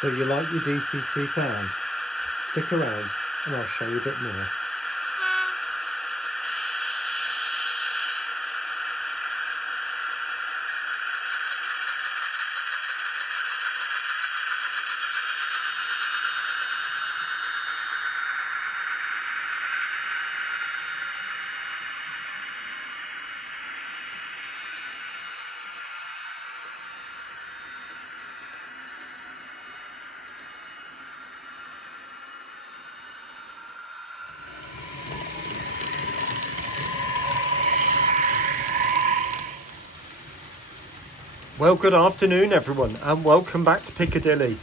So you like your DCC sound? Stick around and I'll show you a bit more. Well, good afternoon everyone and welcome back to Piccadilly.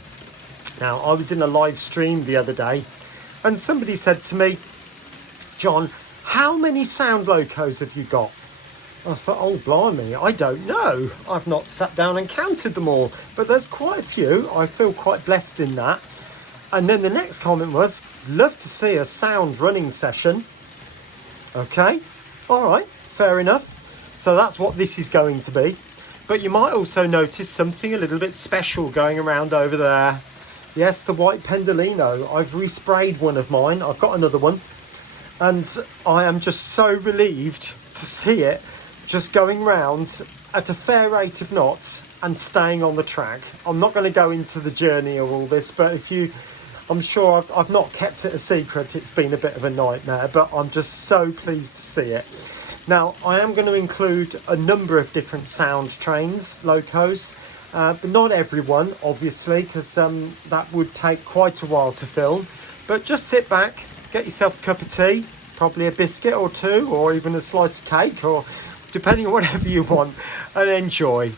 Now, I was in a live stream the other day and somebody said to me, John, how many sound locos have you got? I thought, oh blimey, I don't know. I've not sat down and counted them all, but there's quite a few. I feel quite blessed in that. And then the next comment was, love to see a sound running session. Okay, all right, fair enough. So that's what this is going to be. But you might also notice something a little bit special going around over there. Yes, the white Pendolino. I've resprayed one of mine. I've got another one. And I am just so relieved to see it just going round at a fair rate of knots and staying on the track. I'm not going to go into the journey of all this, but I'm sure I've not kept it a secret. It's been a bit of a nightmare, but I'm just so pleased to see it. Now, I am going to include a number of different sound trains, locos, but not everyone, obviously, because that would take quite a while to film. But just sit back, get yourself a cup of tea, probably a biscuit or two, or even a slice of cake, or depending on whatever you want, and enjoy.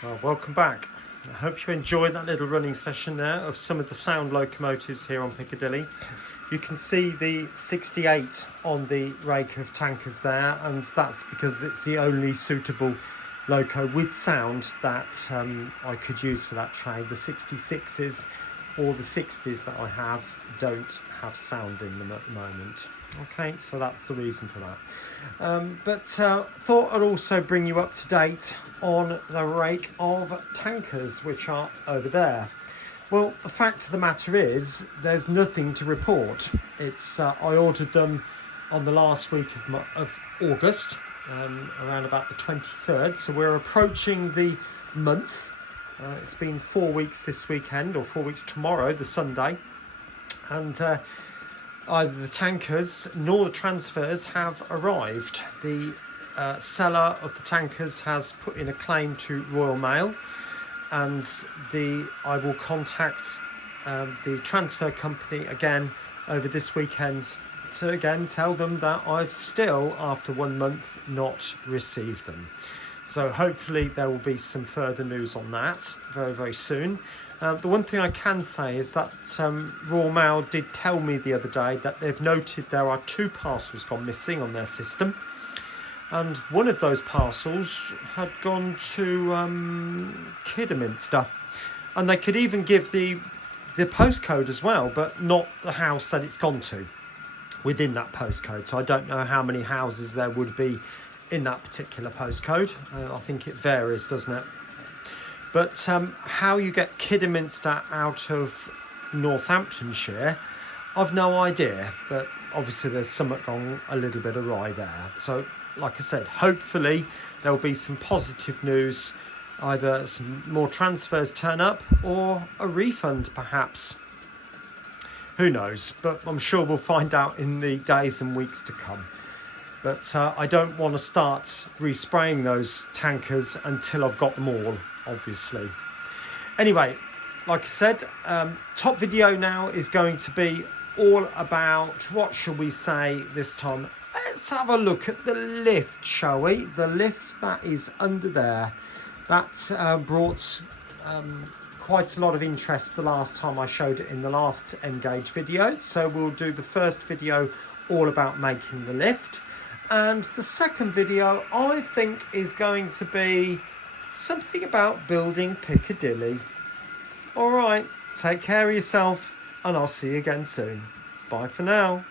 Well, welcome back. I hope you enjoyed that little running session there of some of the sound locomotives here on Piccadilly. You can see the 68 on the rake of tankers there, and that's because it's the only suitable loco with sound that I could use for that train. The 66s or the 60s that I have don't have sound in them at the moment. Okay, so that's the reason for that. But thought I'd also bring you up to date on the rake of tankers which are over there. Well, the fact of the matter is there's nothing to report. It's I ordered them on the last week of August, around about the 23rd, so we're approaching the month. It's been 4 weeks this weekend, or 4 weeks tomorrow, the Sunday, and either the tankers nor the transfers have arrived. The seller of the tankers has put in a claim to Royal Mail, and I will contact the transfer company again over this weekend to again tell them that I've still, after 1 month, not received them. So hopefully there will be some further news on that very, very soon. The one thing I can say is that Royal Mail did tell me the other day that they've noted there are 2 parcels gone missing on their system. And one of those parcels had gone to Kidderminster. And they could even give the postcode as well, but not the house that it's gone to within that postcode. So I don't know how many houses there would be in that particular postcode. I think it varies, doesn't it? But how you get Kidderminster out of Northamptonshire, I've no idea. But obviously there's something gone a little bit awry there. So like I said, hopefully there will be some positive news, either some more transfers turn up or a refund perhaps. Who knows? But I'm sure we'll find out in the days and weeks to come. But I don't want to start respraying those tankers until I've got them all, obviously. Anyway, like I said, top video now is going to be all about, what shall we say this time? Let's have a look at the lift, shall we? The lift that is under there. That brought quite a lot of interest the last time I showed it in the last Engage video. So we'll do the first video all about making the lift. And the second video, I think, is going to be something about building Piccadilly. All right, take care of yourself, and I'll see you again soon. Bye for now.